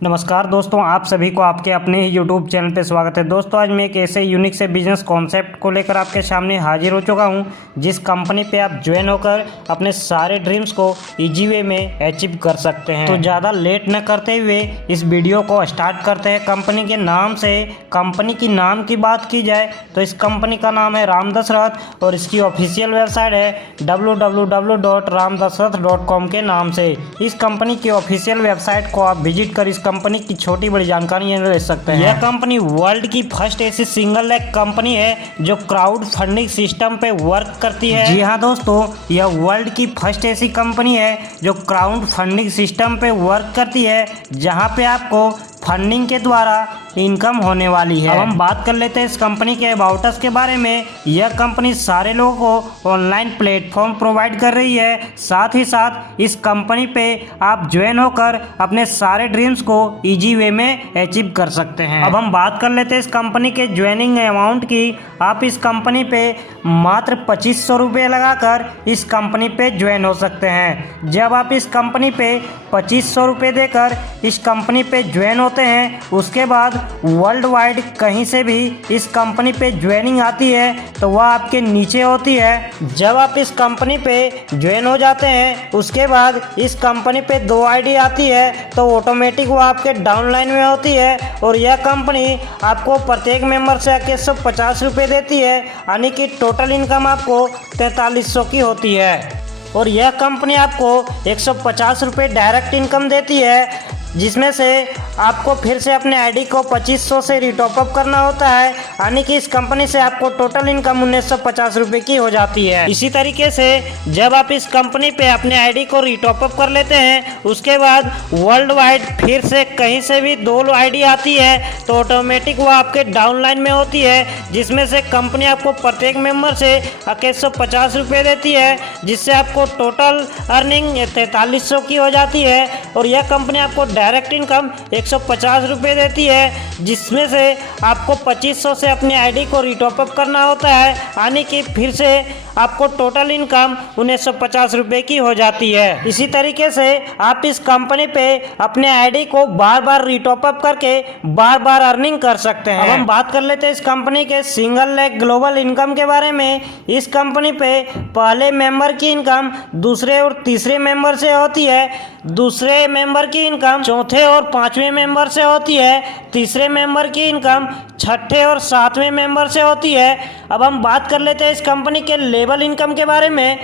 नमस्कार दोस्तों, आप सभी को आपके अपने ही यूट्यूब चैनल पे स्वागत है। दोस्तों, आज मैं एक ऐसे यूनिक से बिजनेस कॉन्सेप्ट को लेकर आपके सामने हाजिर हो चुका हूं, जिस कंपनी पे आप ज्वाइन होकर अपने सारे ड्रीम्स को इजी वे में अचीव कर सकते हैं। तो ज़्यादा लेट न करते हुए इस वीडियो को स्टार्ट करते हैं। कंपनी के नाम से कंपनी की नाम की बात की जाए तो इस कंपनी का नाम है राम दशरथ और इसकी ऑफिशियल वेबसाइट है www.ramdasrath.com के नाम से। इस कंपनी की ऑफिशियल वेबसाइट को आप विजिट कर इस कंपनी की छोटी बड़ी जानकारी ले सकते हैं। यह कंपनी वर्ल्ड की फर्स्ट ऐसी सिंगल लेग कंपनी है जो क्राउड फंडिंग सिस्टम पे वर्क करती है। जी हाँ दोस्तों, यह वर्ल्ड की फर्स्ट ऐसी कंपनी है जो क्राउड फंडिंग सिस्टम पे वर्क करती है, जहां पे आपको फंडिंग के द्वारा इनकम होने वाली है। अब हम बात कर लेते हैं इस कंपनी के अबाउट अस के बारे में। यह कंपनी सारे लोगों को ऑनलाइन प्लेटफॉर्म प्रोवाइड कर रही है। साथ ही साथ इस कंपनी पे आप ज्वाइन होकर अपने सारे ड्रीम्स को इजी वे में अचीव कर सकते हैं। अब हम बात कर लेते हैं इस कंपनी के ज्वाइनिंग अमाउंट की। आप इस कंपनी पे मात्र 2500 रुपये लगाकर इस कंपनी पे ज्वाइन हो सकते हैं। जब आप इस कंपनी पे 2500 रुपये देकर इस कंपनी पे ज्वाइन होते हैं, उसके बाद वर्ल्ड वाइड कहीं से भी इस कंपनी पे ज्वाइनिंग आती है तो वह आपके नीचे होती है। जब आप इस कंपनी पे ज्वाइन हो जाते हैं, उसके बाद इस कंपनी पे 2 आईडी आती है तो ऑटोमेटिक वो आपके डाउनलाइन में होती है और यह कंपनी आपको प्रत्येक मेंबर से 150 रुपये देती है, यानी कि टोटल इनकम आपको 4300 की होती है। और यह कंपनी आपको 150 रुपये डायरेक्ट इनकम देती है, जिसमें से आपको फिर से अपने आईडी को 2500 से रिटॉपअप करना होता है, यानी कि इस कंपनी से आपको टोटल इनकम 1950 रुपये की हो जाती है। इसी तरीके से जब आप इस कंपनी पे अपने आईडी को रिटॉपअप कर लेते हैं, उसके बाद वर्ल्ड वाइड फिर से कहीं से भी 2 आईडी आती है तो ऑटोमेटिक वो आपके डाउनलाइन में होती है, जिसमें से कंपनी आपको प्रत्येक मेंबर से 2150 रुपये देती है, जिससे आपको टोटल अर्निंग 4300 की हो जाती है। और यह कंपनी आपको डायरेक्ट इनकम 150 रुपये देती है, जिसमें से आपको 2500 से अपनी आईडी को रिटॉपअप करना होता है, यानी कि फिर से आपको टोटल इनकम 1950 रुपये की हो जाती है। इसी तरीके से आप इस कंपनी पे अपने आईडी को बार बार रिटॉपअप करके बार बार अर्निंग कर सकते हैं। अब हम बात कर लेते हैं इस कंपनी के सिंगल लेग ग्लोबल इनकम के बारे में। इस कंपनी पे पहले मेंबर की इनकम दूसरे और तीसरे मेंबर से होती है, दूसरे मेंबर की इनकम चौथे और 5वें मेंबर से होती है, तीसरे मेंबर की इनकम 6ठे और 7वें मेंबर से होती है। अब हम बात कर लेते हैं इस कंपनी के लेवल इनकम के बारे में।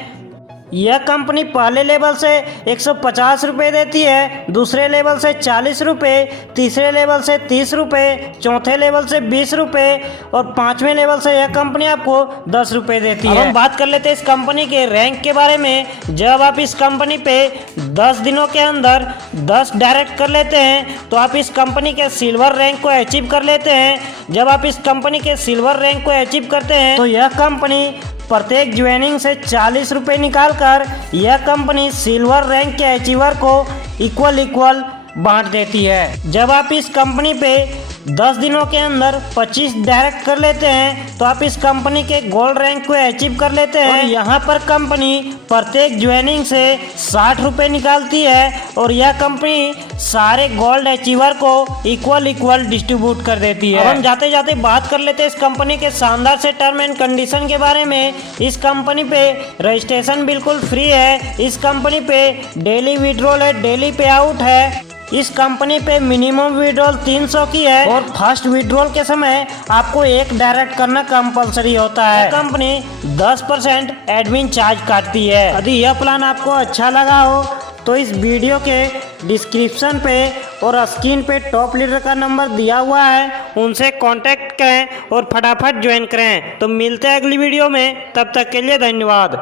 यह कंपनी पहले लेवल से 150 रुपये देती है, दूसरे लेवल से 40 रुपये, तीसरे लेवल से 30 रुपये, चौथे लेवल से 20 रुपये और 5वें लेवल से यह कंपनी आपको 10 रुपये देती है। हम बात कर लेते हैं इस कंपनी के रैंक के बारे में। जब आप इस कंपनी पे 10 दिनों के अंदर 10 डायरेक्ट कर लेते हैं तो आप इस कंपनी के सिल्वर रैंक को अचीव कर लेते हैं। जब आप इस कंपनी के सिल्वर रैंक को अचीव करते हैं तो यह कंपनी प्रत्येक ज्वाइनिंग से 40 रुपये निकाल कर यह कंपनी सिल्वर रैंक के अचीवर को इक्वल बांट देती है। जब आप इस कंपनी पे 10 दिनों के अंदर 25 डायरेक्ट कर लेते हैं तो आप इस कंपनी के गोल्ड रैंक को अचीव कर लेते हैं। और यहाँ पर कंपनी प्रत्येक ज्वाइनिंग से 60 रुपये निकालती है और यह कंपनी सारे गोल्ड अचीवर को इक्वल डिस्ट्रीब्यूट कर देती है। हम जाते जाते बात कर लेते हैं इस कंपनी के शानदार से टर्म एंड कंडीशन के बारे में। इस कंपनी पे रजिस्ट्रेशन बिल्कुल फ्री है। इस कंपनी पे डेली विड्रॉल है, डेली पे आउट है। इस कंपनी पे मिनिमम विड्रॉल 300 की है और फर्स्ट विड्रॉल के समय आपको 1 डायरेक्ट करना कंपलसरी होता है। कंपनी 10% एडमिन चार्ज काटती है। यदि यह प्लान आपको अच्छा लगा हो तो इस वीडियो के डिस्क्रिप्शन पे और स्क्रीन पे टॉप लीडर का नंबर दिया हुआ है, उनसे कांटेक्ट करें और फटाफट ज्वाइन करें। तो मिलते हैं अगली वीडियो में, तब तक के लिए धन्यवाद।